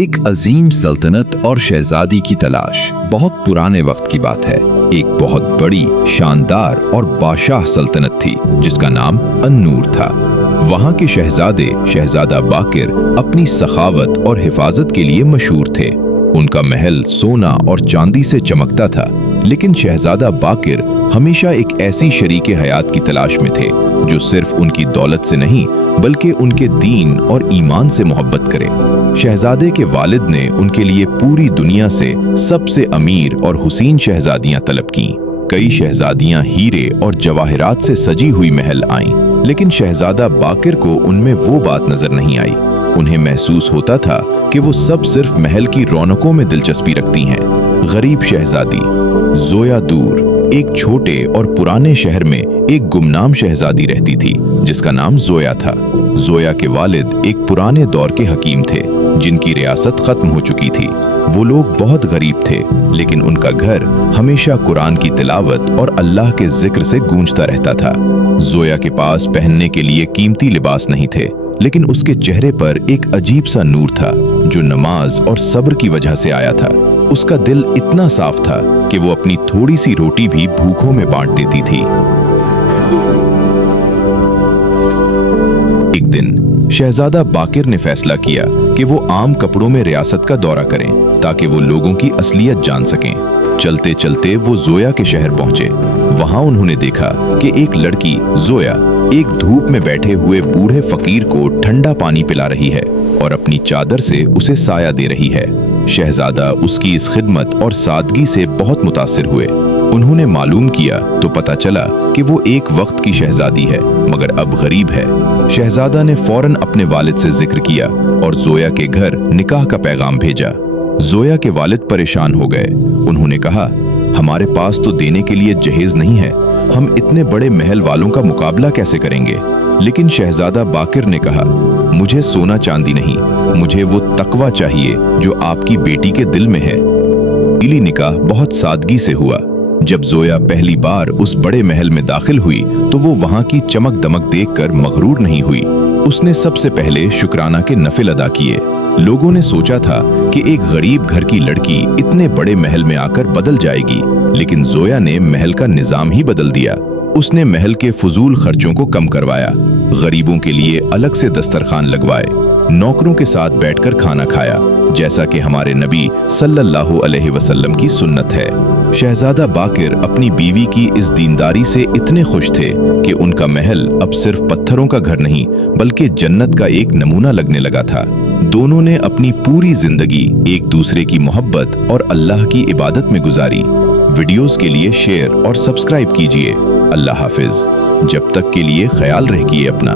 ایک عظیم سلطنت اور شہزادی کی تلاش بہت پرانے وقت کی بات ہے۔ ایک بہت بڑی، شاندار اور بادشاہ سلطنت تھی جس کا نام النور تھا۔ وہاں کے شہزادے شہزادہ باقر اپنی سخاوت اور حفاظت کے لیے مشہور تھے۔ ان کا محل سونا اور چاندی سے چمکتا تھا، لیکن شہزادہ باقر ہمیشہ ایک ایسی شریک حیات کی تلاش میں تھے جو صرف ان کی دولت سے نہیں بلکہ ان کے دین اور ایمان سے محبت کرے۔ شہزادے کے والد نے ان کے لیے پوری دنیا سے سب سے امیر اور حسین شہزادیاں طلب کیں۔ کئی شہزادیاں ہیرے اور جواہرات سے سجی ہوئی محل آئیں، لیکن شہزادہ باقر کو ان میں وہ بات نظر نہیں آئی۔ انہیں محسوس ہوتا تھا کہ وہ سب صرف محل کی رونقوں میں دلچسپی رکھتی ہیں۔ غریب شہزادی زویا دور ایک چھوٹے اور پرانے شہر میں ایک گمنام شہزادی رہتی تھی جس کا نام زویا تھا۔ زویا کے والد ایک پرانے دور کے حکیم تھے جن کی ریاست ختم ہو چکی تھی۔ وہ لوگ بہت غریب تھے، لیکن ان کا گھر ہمیشہ قرآن کی تلاوت اور اللہ کے ذکر سے گونجتا رہتا تھا۔ زویا کے پاس پہننے کے لیے قیمتی لباس نہیں تھے، لیکن اس کے چہرے پر ایک عجیب سا نور تھا جو نماز اور صبر کی وجہ سے آیا تھا۔ اس کا دل اتنا صاف تھا کہ وہ اپنی تھوڑی سی روٹی بھی بھوکوں میں بانٹ دیتی تھی۔ ایک دن شہزادہ باقر نے فیصلہ کیا کہ وہ عام کپڑوں میں ریاست کا دورہ کریں تاکہ وہ لوگوں کی اصلیت جان سکیں۔ چلتے چلتے وہ زویا کے شہر پہنچے۔ وہاں انہوں نے دیکھا کہ ایک لڑکی زویا ایک دھوپ میں بیٹھے ہوئے بوڑھے فقیر کو ٹھنڈا پانی پلا رہی ہے اور اپنی چادر سے اسے سایہ دے رہی ہے۔ شہزادہ اس کی اس خدمت اور سادگی سے بہت متاثر ہوئے۔ انہوں نے معلوم کیا تو پتہ چلا کہ وہ ایک وقت کی شہزادی ہے مگر اب غریب ہے۔ شہزادہ نے فوراً اپنے والد سے ذکر کیا اور زویا کے گھر نکاح کا پیغام بھیجا۔ زویا کے والد پریشان ہو گئے۔ انہوں نے کہا، ہمارے پاس تو دینے کے لیے جہیز نہیں ہے، ہم اتنے بڑے محل والوں کا مقابلہ کیسے کریں گے؟ لیکن شہزادہ باقر نے کہا، مجھے سونا چاندی نہیں، مجھے وہ تقوی چاہیے جو آپ کی بیٹی کے دل میں ہے۔ پیلی نکاح بہت سادگی سے ہوا۔ جب زویا پہلی بار اس بڑے محل میں داخل ہوئی تو وہ وہاں کی چمک دمک دیکھ کر مغرور نہیں ہوئی۔ اس نے سب سے پہلے شکرانہ کے نفل ادا کیے۔ لوگوں نے سوچا تھا کہ ایک غریب گھر کی لڑکی اتنے بڑے محل میں آ کر بدل جائے گی، لیکن زویا نے محل کا نظام ہی بدل دیا۔ اس نے محل کے فضول خرچوں کو کم کروایا، غریبوں کے لیے الگ سے دسترخوان لگوائے، نوکروں کے ساتھ بیٹھ کر کھانا کھایا، جیسا کہ ہمارے نبی صلی اللہ علیہ وسلم کی سنت ہے۔ شہزادہ باقر اپنی بیوی کی اس دینداری سے اتنے خوش تھے کہ ان کا محل اب صرف پتھروں کا گھر نہیں بلکہ جنت کا ایک نمونہ لگنے لگا تھا۔ دونوں نے اپنی پوری زندگی ایک دوسرے کی محبت اور اللہ کی عبادت میں گزاری۔ ویڈیوز کے لیے شیئر اور سبسکرائب کیجیے۔ اللہ حافظ۔ جب تک کے لیے خیال رکھیے اپنا۔